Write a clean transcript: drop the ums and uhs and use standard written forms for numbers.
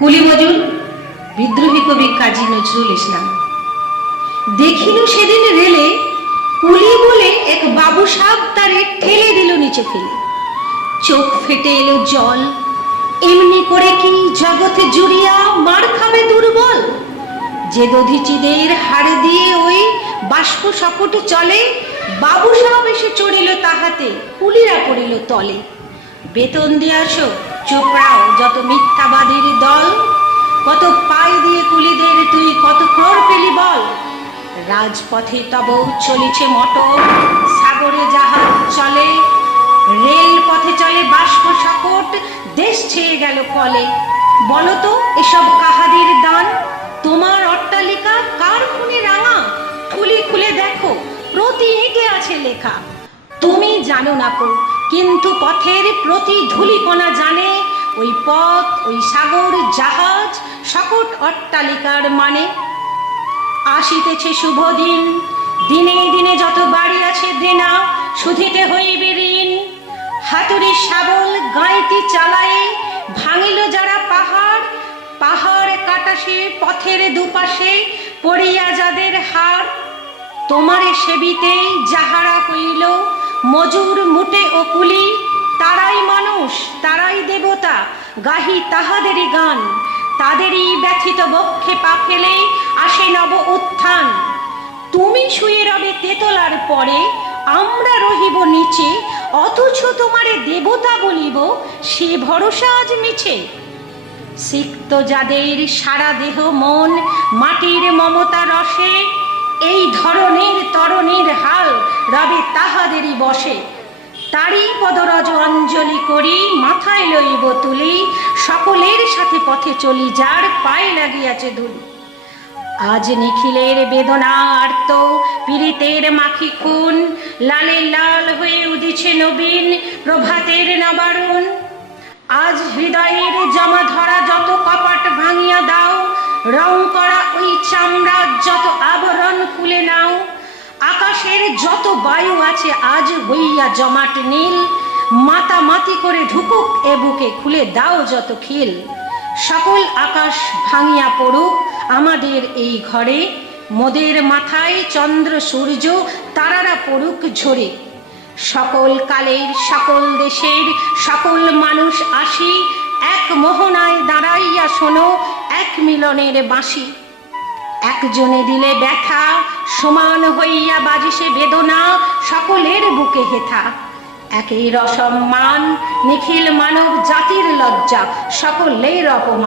কুলি মজুর বিদ্রোহী কবি কাজী নজরুল ইসলাম। দেখিল সেদিন রেলে কুলি বলে এক বাবু সাহেব তারে ঠেলে দিল নিচে ফেলে। চোখ ফেটে এলো জল, এমনি করে কি জগতে জুড়িয়া মার খাবে দুর্বল। যে দধিচিদের হাড়ে দিয়ে ওই বাষ্প সকটে চলে, বাবু সাহেব এসে চড়িল তাহাতে, কুলিরা পড়িল তলে। বেতন দিয়ে আসো, চোপড়াও যত মিথ্যাবাদীর দল, কত পাই দিয়ে কুলিদের তুই কত ক্রোড় পেলি বল। রাজপথে তব চলিছে মটর, সাগরে জাহাজ চলে, রেল পথে চলে বাষ্প সকট, দেশ ছেয়ে গেল কলে। বলতো এসব কাহাদের দান, তোমার অট্টালিকা কার খুনে রাঙা? খুলি খুলে দেখো, প্রতি ইঁটে আছে লেখা। তুমি জানো না কো, কিন্তু পথের প্রতি ধূলিকণা জানে, ওই পথ, ওই সাগর, জাহাজ, সকট অট্টালিকার মানে। আসিতেছে শুভ দিন, দিনে দিনে যত বাড়ি আছে দেনা, শুধিতে হইবে ঋণ। হাতুড়ি শাবল গাঁইতি চালায়ে ভাঙিল যারা পাহাড়, পাহাড় কাটাসে পথের দুপাশে পড়িয়া যাদের হাড়। তোমারে সেবিতে যাহারা হইল মজুর মুটে ও কুলি, তারাই মানুষ, তারাই দেবতা, গাহি তাহাদেরই গান। তাদেরই ব্যথিত বক্ষে পা ফেলে আসে নব উত্থান। তুমি শুয়ে রবে তেতলার পরে, আমরা রহিব নিচে, অথচ তোমারে দেবতা বলিব, সে ভরসা আজ মিছে। সিক্ত যাদের সারা দেহ মন মাটির মমতা রসে, এই ধরনের তরণীর হাল রবে তাহাদেরই বসে। তারই পদরজ অঞ্জলি করি, মাথায় লইব তুলি, সকলের সাথে পথে চলি যার পায়ে লাগিয়াছে ধুলি। আজ নিখিলের বেদনা আর্ত, পীড়িতের মাখি খুন, লালে লাল হয়ে উদিছে নবীন প্রভাতের নবারুণ। আজ হৃদয়ের জমা ধরা যত কপাট ভাঙিয়া দাও, রং করা ওই চামড়ার যত আবরণ খুলে নাও। আকাশের যত বায়ু আছে আজ হইয়া জমাট নীল, মাতামাতি করে ঢুকুক এ বুকে, খুলে দাও যত খিল। সকল আকাশ ভাঙিয়া পড়ুক আমাদের এই ঘরে, মোদের মাথায় চন্দ্র সূর্য তারারা পড়ুক ঝরে। সকল কালের সকল দেশের সকল মানুষ আসি, এক মোহনায় দাঁড়াইয়া শোনো এক মিলনের বাঁশি। একজনে দিলে ব্যথা, সমান হইয়া বাজিসে বেদনা, সকলের বুকে হেথা। একের অসম্মান, নিখিল মানব জাতির লজ্জা, সকলের অপমান।